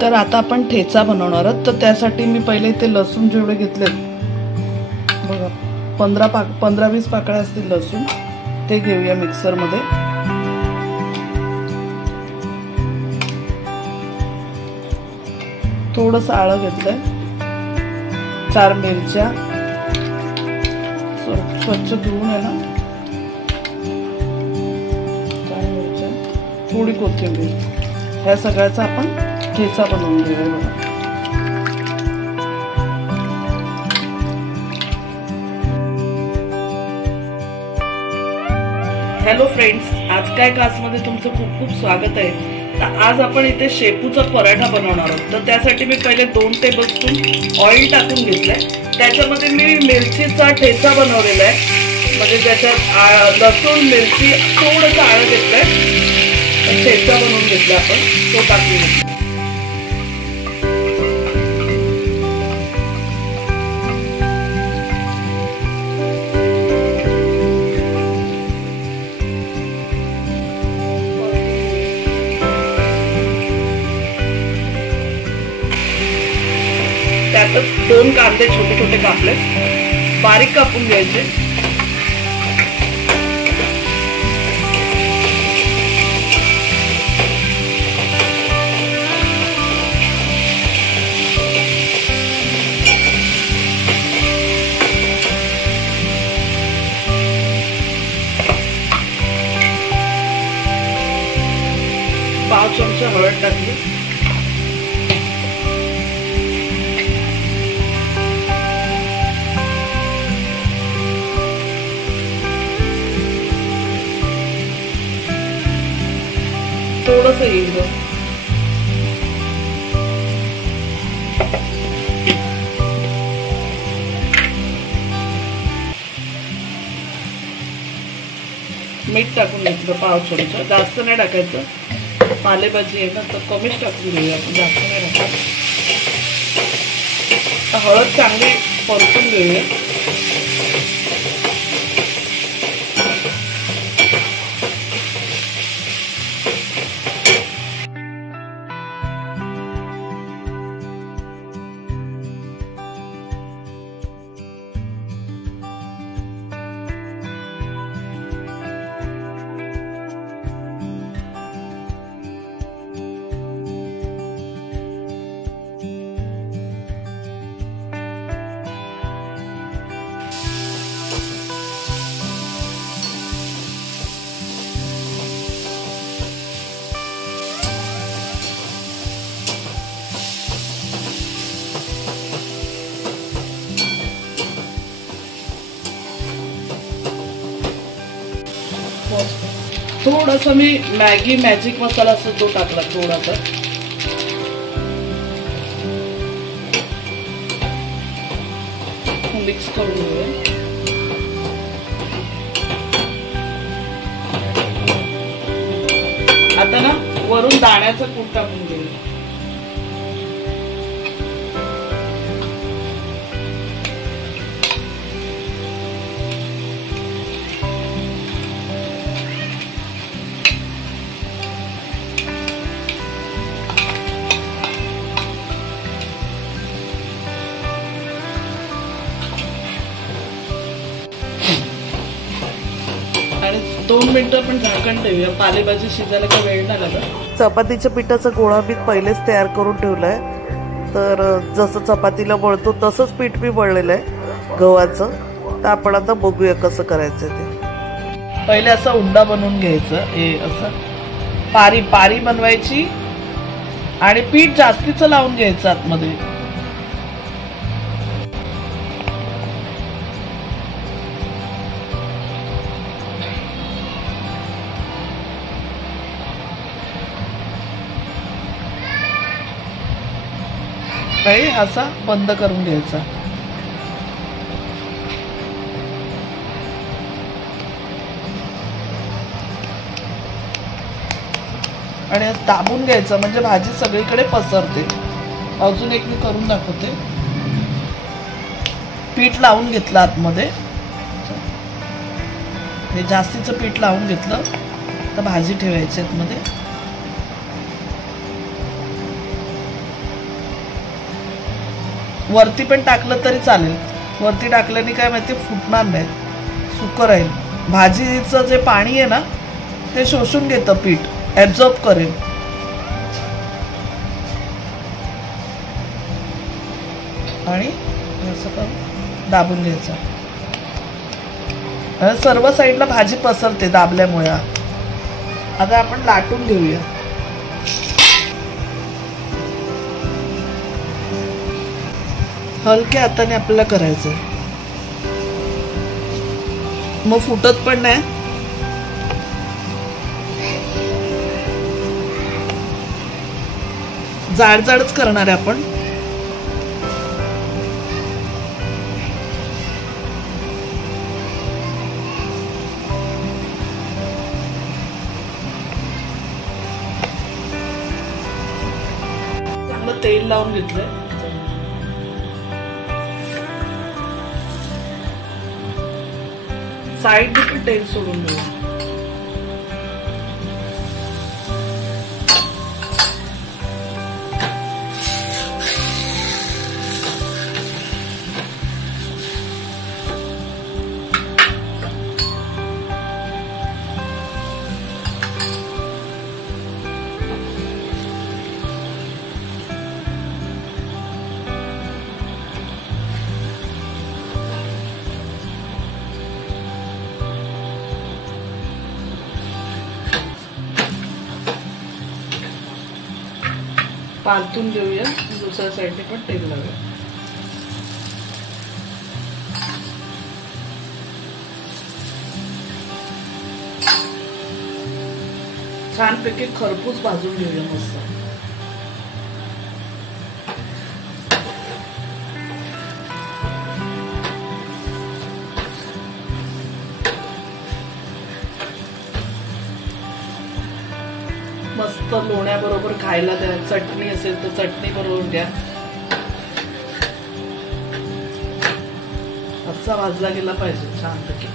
तर आता आपण ठेचा बनवणार आहोत। तर त्यासाठी मी पहिले इथे लसूण जेवढे घेतलेत बघा 15-20 पाकळ्या असतील लसूण, ते घेऊया मिक्सर मध्ये। थोडंसं आलं घेतलंय, 4 मिरच्या स्वच्छ धुवून आहे ना, 4 मिरच्या, थोडी कोथिंबीर, ह्या सगळ्याचा आपण ठेचा बनवून घेऊया बघा। हॅलो फ्रेंड्स, आज काय क्लासमध्ये तुमचं खूप खूप स्वागत आहे। तर आज आपण इथे शेपूचा पराठा बनवणार आहोत। तर त्यासाठी मी पहिले 2 टेबलस्पून ऑइल टाकून घेतलंय, त्याच्यामध्ये मी मिरचीचा ठेचा बनवलेला आहे, म्हणजे त्याच्यात लसूण मिरची थोडंसं आलं घेतलंय, ठेचा बनवून घेतला आपण, तो टाकून घेतला। त्यातच 2 कांदे छोटे छोटे कापले, बारीक कापून घ्यायचे। पाव चमचा हळद टाकली, थोडंसं हिंग, मीठ टाकून घेतलं पाव चमचा, जास्त नाही टाकायचं, पालेभाजी आहे ना तर कमीच टाकून घेऊया आपण, जास्त नाही टाकायचं। हळद चांगली परतून घेऊया। थोडासा मी मॅगी मॅजिक मसाला असतो तो टाकला, थोडासा मिक्स करून घेऊया। आता ना वरून दाण्याचं कूट टाकून घेऊया। आणि 2 मिनिटं आपण झाकण ठेवूया, पालेभाजी शिजायला काही वेळ नाही लागत। चपातीच्या पिठाचा गोळा मी पहिलेच तयार करून ठेवलाय, तर जसं चपातीला वळतो तसंच पीठ मी वळलेलं आहे गव्हाचं। तर आपण आता बघूया कसं करायचं ते। पहिले असा उंडा बनवून घ्यायचं, हे असं पारी बनवायची आणि पीठ जास्तीचं लावून घ्यायचं आतमध्ये। असा बंद करून घ्यायचा। आणि दाबून घ्यायचं म्हणजे भाजी सगळीकडे पसरते। अजून एक मी करून दाखवते। पीठ लावून घेतलं आतमध्ये, हे जास्तीचं पीठ लावून घेतलं तर भाजी ठेवायची आतमध्ये। वरती पण टाकलं तरी चालेल. वरती टाकल्याने काय माहिती फुटणार नाही, सुकं राहील. भाजीचं जे पाणी आहे ना ते शोषून घेतं पीठ, ॲब्झॉर्ब करेल. आणि असं करून दाबून घ्यायचं. सर्व साईडला भाजी पसरते दाबल्यामुळे. आता आपण लाटून घेऊया. हलक्या हाताने आपल्याला करायचं, मग फुटत पण नाही. जाड जाडच करणार आहे आपण. चांगलं तेल लावून घेतलंय. साईड पण तेल सोडून घेऊ. पालथून घेऊया. दुसऱ्या साईडने पण तेल लावूया. छानपैकी खरपूस भाजून घेऊया मस्त. मस्त लोण्याबरोबर खायला द्या. चटणी असेल तर चटणी बरोबर द्या. असा भाजला गेला पाहिजे छानपैकी.